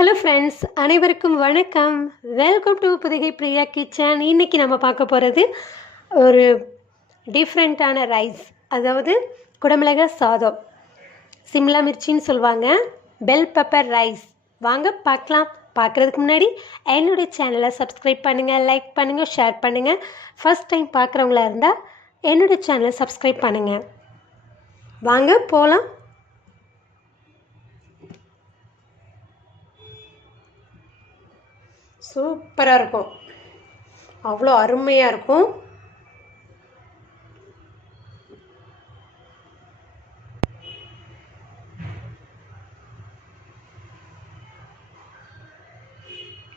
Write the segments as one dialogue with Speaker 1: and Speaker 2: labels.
Speaker 1: Hello friends அனைவருக்கும் வணக்கம். Welcome to Pudugai Priya kitchen இன்றைக்கி நம்ம பார்க்க போகிறது ஒரு டிஃப்ரெண்ட்டான ரைஸ் அதாவது குடமிளகா சாதம். சிம்லா மிர்ச்சின்னு சொல்லுவாங்க. பெல் பெப்பர் ரைஸ் வாங்க பார்க்கலாம். பார்க்குறதுக்கு முன்னாடி என்னுடைய சேனலை சப்ஸ்கிரைப் பண்ணுங்கள் லைக் பண்ணுங்கள் ஷேர் பண்ணுங்கள் ஃபஸ்ட் டைம் பார்க்குறவங்களா இருந்தால் என்னுடைய சேனலை சப்ஸ்கிரைப் பண்ணுங்கள் வாங்க போகலாம் சூப்பராக இருக்கும். அவ்வளோ அருமையாக இருக்கும்.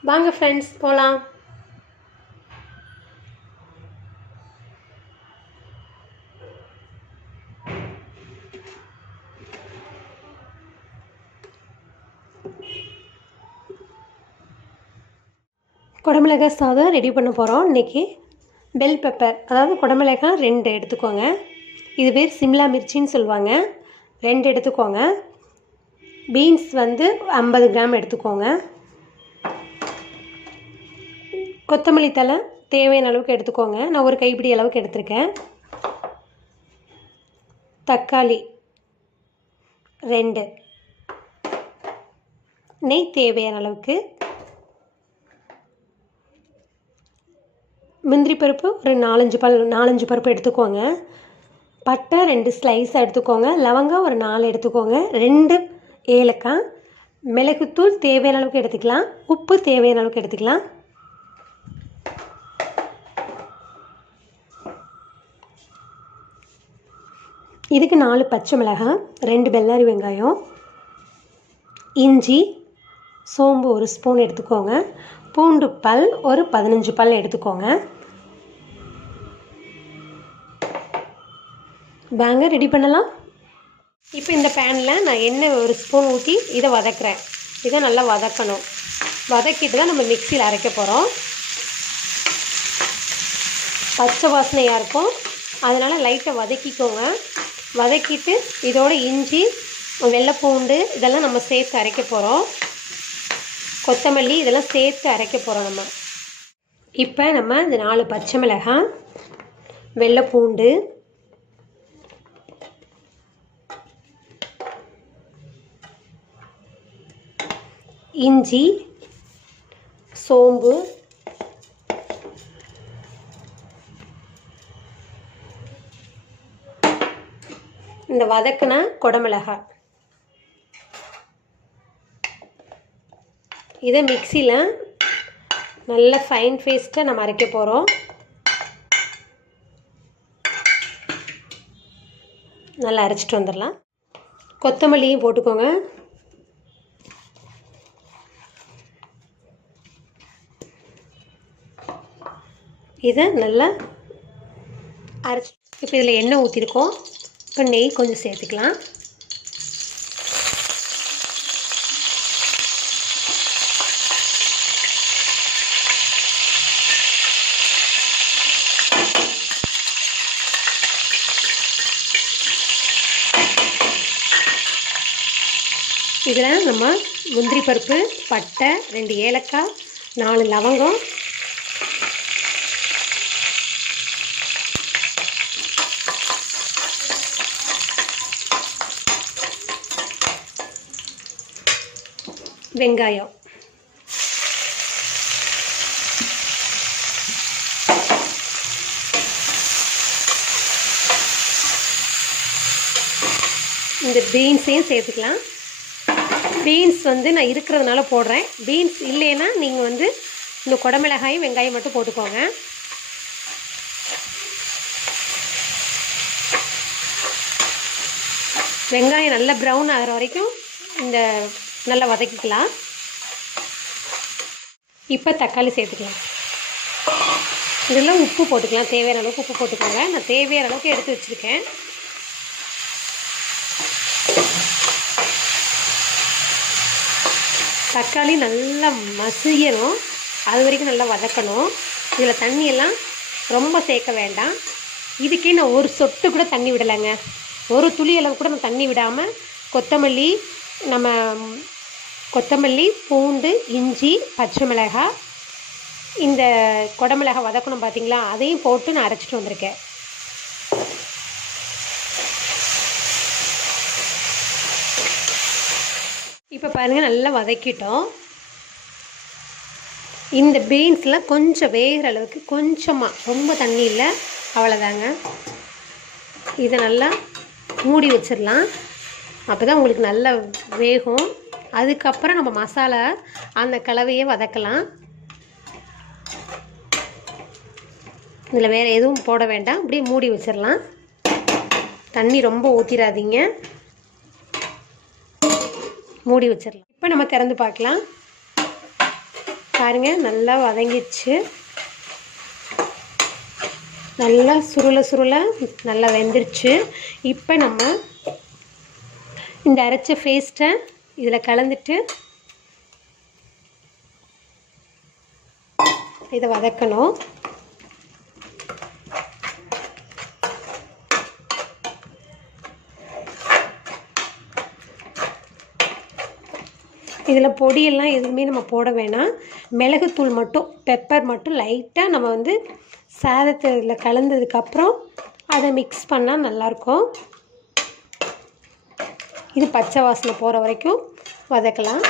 Speaker 1: வாங்க ஃப்ரெண்ட்ஸ் போகலாம் குடமிளகாய் சாதம் ரெடி பண்ண போகிறோம் இன்றைக்கி பெல் பெப்பர் அதாவது குடமிளகாய் ரெண்டு எடுத்துக்கோங்க. இது பேர் சிம்லா மிர்ச்சின்னு சொல்லுவாங்க. ரெண்டு எடுத்துக்கோங்க. பீன்ஸ் வந்து ஐம்பது கிராம் எடுத்துக்கோங்க. கொத்தமல்லி தலை தேவையான அளவுக்கு எடுத்துக்கோங்க. நான் ஒரு கைப்பிடி அளவுக்கு எடுத்திருக்கேன். தக்காளி ரெண்டு. நெய் தேவையான அளவுக்கு முந்திரி பருப்பு ஒரு நாலஞ்சு பல் நாலஞ்சு பருப்பு எடுத்துக்கோங்க. பட்டை ரெண்டு ஸ்லைஸ் எடுத்துக்கோங்க. லவங்கம் ஒரு நாலு எடுத்துக்கோங்க. ரெண்டு ஏலக்காய். மிளகுத்தூள் தேவையான அளவுக்கு எடுத்துக்கலாம். உப்பு தேவையான அளவுக்கு எடுத்துக்கலாம். இதுக்கு நாலு பச்சை மிளகாய் ரெண்டு வெள்ளாரி வெங்காயம் இஞ்சி சோம்பு ஒரு ஸ்பூன் எடுத்துக்கோங்க. பூண்டு பல் ஒரு பதினஞ்சு பல் எடுத்துக்கோங்க. பேங்க ரெடி பண்ணலாம்? இப்போ இந்த பேனில் நான் எண்ணெய் ஒரு ஸ்பூன் ஊற்றி இதை வதக்குறேன். இதை நல்லா வதக்கணும். வதக்கிட்டு தான் நம்ம மிக்சியில் அரைக்க போகிறோம் பச்சை வாசனையாக இருக்கும். அதனால் லைட்டை வதக்கிக்கோங்க. வதக்கிட்டு இதோட இஞ்சி வெள்ளைப்பூண்டு இதெல்லாம் நம்ம சேர்த்து அரைக்க போகிறோம் கொத்தமல்லி இதெல்லாம் சேர்த்து அரைக்க போகிறோம் நம்ம. இப்போ நம்ம இந்த நாலு பச்சை மிளகாய் வெள்ளைப்பூண்டு இஞ்சி சோம்பு இந்த வதக்குன குடமிளகாய். இதை மிக்சியில் நல்ல ஃபைன் பேஸ்ட்டை நம்ம அரைக்க போகிறோம் நல்லா அரைச்சிட்டு வந்துடலாம். கொத்தமல்லியும் போட்டுக்கோங்க. இதை நல்லா அரைச்சி இப்போ இதில் எண்ணெய் ஊற்றிருக்கோம் இப்போ நெய் கொஞ்சம் சேர்த்துக்கலாம். இதில் நம்ம முந்திரி பருப்பு பட்டை ரெண்டு ஏலக்காய் நாலு லவங்கம். வெங்காயம். இந்த பீன்ஸையும் சேர்த்துக்கலாம். பீன்ஸ் வந்து நான் இருக்கிறதுனால போடுறேன். பீன்ஸ் இல்லைன்னா நீங்கள் வந்து இந்த குடமிளகாயும் வெங்காயம் மட்டும் போட்டுக்கோங்க. வெங்காயம் நல்லா ப்ரௌன் ஆகிற வரைக்கும் இந்த நல்லா வதக்கிக்கலாம். இப்போ தக்காளி சேர்த்துக்கலாம். இதெல்லாம் உப்பு போட்டுக்கலாம். தேவையான அளவுக்கு உப்பு போட்டுக்கோங்க. நான் தேவையான அளவுக்கு எடுத்து வச்சுருக்கேன். தக்காளி நல்லா மசியணும். அது வரைக்கும் நல்லா வதக்கணும். இதில் தண்ணியெல்லாம் ரொம்ப சேர்க்க வேண்டாம். இதுக்கே நான் ஒரு சொட்டு கூட தண்ணி விடலைங்க. ஒரு துளி அளவு கூட நான் தண்ணி விடாமல் கொத்தமல்லி நம்ம கொத்தமல்லி பூண்டு இஞ்சி பச்சை மிளகாய் இந்த குடமிளகாய் வதக்கணும் பார்த்தீங்களா அதையும் போட்டு நான் அரைச்சிட்டு வந்திருக்கேன். இப்போ பாருங்கள் நல்லா வதக்கிட்டோம். இந்த பீன்ஸில் கொஞ்சம் வேகிற அளவுக்கு கொஞ்சமாக ரொம்ப தண்ணி இல்லை அவ்வளோதாங்க இதை நல்லா மூடி வச்சிடலாம். அப்போ தான் உங்களுக்கு நல்லா வேகும். அதுக்கப்புறம் நம்ம மசாலா அந்த கலவையை வதக்கலாம். இதில் வேறு எதுவும் போட வேண்டாம். அப்படியே மூடி வச்சிடலாம். தண்ணி ரொம்ப ஊற்றிடாதீங்க மூடி வச்சிடலாம். இப்போ நம்ம திறந்து பார்க்கலாம். பாருங்க நல்லா வதங்கிடுச்சு. நல்லா சுருள சுருள நல்லா வெந்துருச்சு இப்போ நம்ம இந்த அரைச்ச பேஸ்ட்டை இதில் கலந்துட்டு இதை வதக்கணும். இதில் பொடியெல்லாம் எதுவுமே நம்ம போட வேணாம். மிளகுத்தூள் மட்டும் பெப்பர் மட்டும் லைட்டாக நம்ம வந்து சாதத்தை இதில் கலந்ததுக்கப்புறம் அதை மிக்ஸ் பண்ணால் நல்லாயிருக்கும். இது பச்சை வாசனை போகிற வரைக்கும் வதக்கலாம்.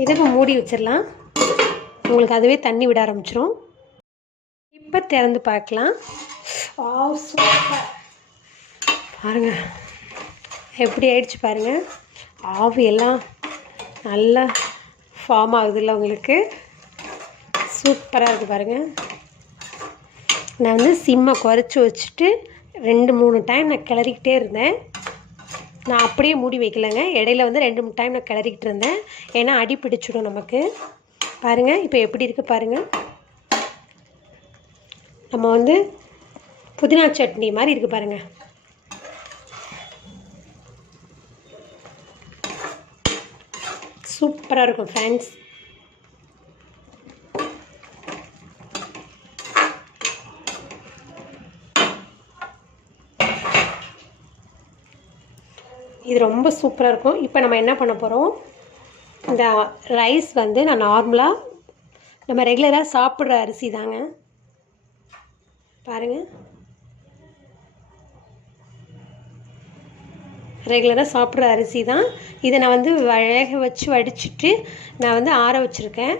Speaker 1: இதை இப்போ மூடி வச்சிடலாம். உங்களுக்கு அதுவே தண்ணி விட ஆரம்பிச்சிரும். இப்போ திறந்து பார்க்கலாம். ஆ சூப்பர். பாருங்கள் எப்படி ஆயிடுச்சு பாருங்க. ஆவி எல்லாம் நல்லா ஃபார்ம் ஆகுதுல்ல உங்களுக்கு. சூப்பராக இருக்குது பாருங்கள் நான் வந்து சிம்மை குறைச்சி வச்சுட்டு ரெண்டு மூணு டைம் நான் கிளறிக்கிட்டே இருந்தேன். நான் அப்படியே மூடி வைக்கலைங்க. இடையில வந்து ரெண்டு மூணு டைம் நான் கிளறிக்கிட்டு இருந்தேன். ஏன்னா அடி பிடிச்சிடும் நமக்கு. பாருங்கள் இப்போ எப்படி இருக்குது பாருங்கள் நம்ம வந்து புதினா சட்னி மாதிரி இருக்குது பாருங்கள் சூப்பராக இருக்கும் ஃப்ரெண்ட்ஸ் இது ரொம்ப சூப்பராக இருக்கும். இப்போ நம்ம என்ன பண்ண போகிறோம் இந்த ரைஸ் வந்து நான் நார்மலாக நம்ம ரெகுலராக சாப்பிட்ற அரிசி தாங்க. பாருங்கள் ரெகுலராக சாப்பிட்ற அரிசி தான். இதை நான் வந்து வேக வச்சு வடிச்சிட்டு நான் வந்து ஆற வச்சுருக்கேன்.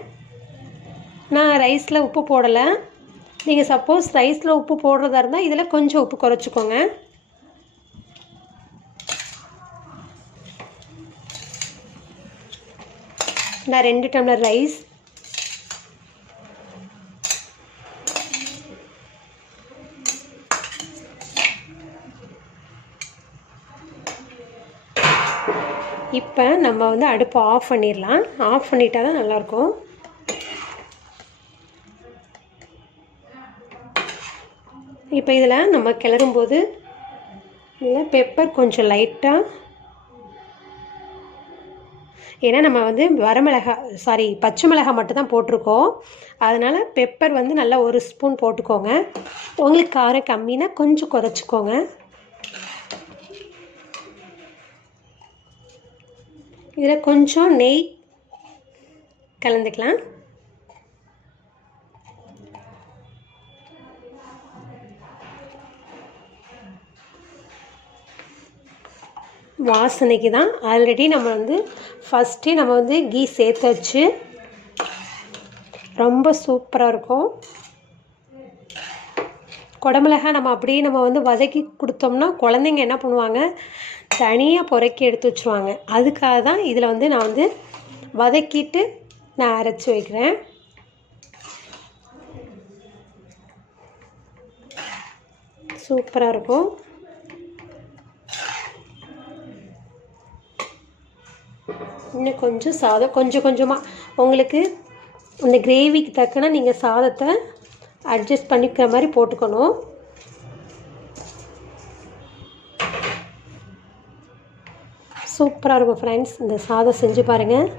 Speaker 1: நான் ரைஸில் உப்பு போடலை. நீங்கள் சப்போஸ் ரைஸில் உப்பு போடுறதா இருந்தால் இதில் கொஞ்சம் உப்பு குறைச்சிக்கோங்க. நான் ரெண்டு டம்ளர் ரைஸ் இப்போ நம்ம வந்து அடுப்பை ஆஃப் பண்ணிடலாம். ஆஃப் பண்ணிட்டா தான் நல்லாயிருக்கும். இப்போ இதில் நம்ம கிளறும்போது இதில் பெப்பர் கொஞ்சம் லைட்டாக ஏன்னா நம்ம வந்து வரமிளகா சாரி பச்சை மிளகாய் மட்டும் தான் போட்டிருக்கோம். அதனால் பெப்பர் வந்து நல்லா ஒரு ஸ்பூன் போட்டுக்கோங்க. உங்களுக்கு காரம் கம்மினா கொஞ்சம் குறைச்சிக்கோங்க. இதில் கொஞ்சம் நெய் கலந்துக்கலாம். வாசனைக்கு தான் ஆல்ரெடி நம்ம வந்து ஃபஸ்ட்டே நம்ம வந்து கீ சேர்த்து வச்சு ரொம்ப சூப்பராக இருக்கும். குடமிளகாய் நம்ம அப்படியே நம்ம வந்து வதக்கி கொடுத்தோம்னா குழந்தைங்க என்ன பண்ணுவாங்க? தனியாக புறக்கி எடுத்து வச்சுருவாங்க. அதுக்காக தான் இதில் வந்து நான் வந்து வதக்கிட்டு நான் அரைச்சி வைக்கிறேன். சூப்பராக இருக்கும். இன்னும் கொஞ்சம் சாதம் கொஞ்சம் கொஞ்சமாக உங்களுக்கு இந்த கிரேவிக்கு தக்கன நீங்கள் சாதத்தை அட்ஜஸ்ட் பண்ணிக்கிற மாதிரி போட்டுக்கணும். சூப்பராக இருக்கும் ஃப்ரெண்ட்ஸ் இந்த சாதம் செஞ்சு பாருங்கள்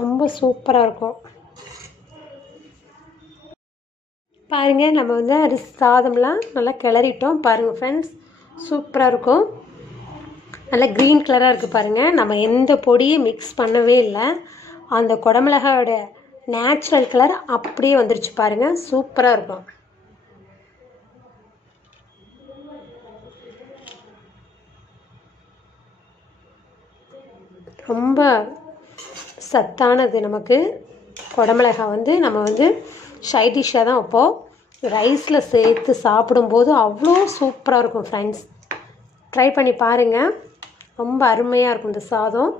Speaker 1: ரொம்ப சூப்பராக இருக்கும். பாருங்கள் நம்ம வந்து அரிசி சாதம்லாம் நல்லா கிளறிட்டோம் பாருங்கள் ஃப்ரெண்ட்ஸ் சூப்பராக இருக்கும். நல்லா க்ரீன் கலராக இருக்குது பாருங்கள் நம்ம எந்த பொடியும் மிக்ஸ் பண்ணவே இல்லை. அந்த குடமிளகாயோட நேச்சுரல் கலர் அப்படியே வந்துருச்சு பாருங்கள் சூப்பராக இருக்கும். ரொம்ப சத்தானது நமக்கு. குடமிளகா வந்து நம்ம வந்து சைட் டிஷ்ஷாக தான் வைப்போம். ரைஸில் சேர்த்து சாப்பிடும்போது அவ்வளோ சூப்பராக இருக்கும் ஃப்ரெண்ட்ஸ் ட்ரை பண்ணி பாருங்கள் ரொம்ப அருமையாக இருக்கும் இந்த சாதம்.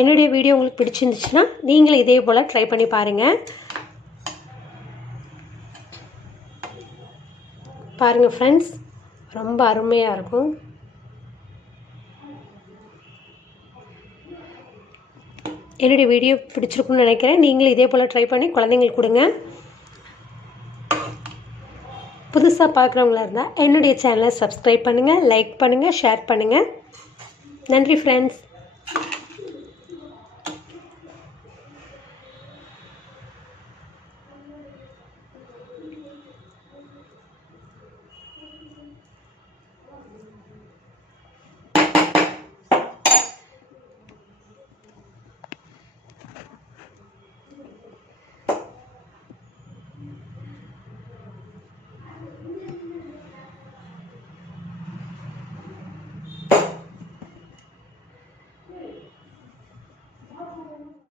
Speaker 1: என்னுடைய வீடியோ உங்களுக்கு பிடிச்சிருந்துச்சுன்னா நீங்களும் இதே போல் ட்ரை பண்ணி பாருங்கள் பாருங்கள் ஃப்ரெண்ட்ஸ் ரொம்ப அருமையாக இருக்கும். என்னுடைய வீடியோ பிடிச்சிருக்குன்னு நினைக்கிறேன். நீங்களும் இதே போல் ட்ரை பண்ணி குழந்தைங்களுக்கு கொடுங்க. புதுசாக பார்க்குறவங்களா இருந்தால் என்னுடைய சேனலை சப்ஸ்கிரைப் பண்ணுங்கள் லைக் பண்ணுங்கள் ஷேர் பண்ணுங்கள் நன்றி ஃப்ரெண்ட்ஸ்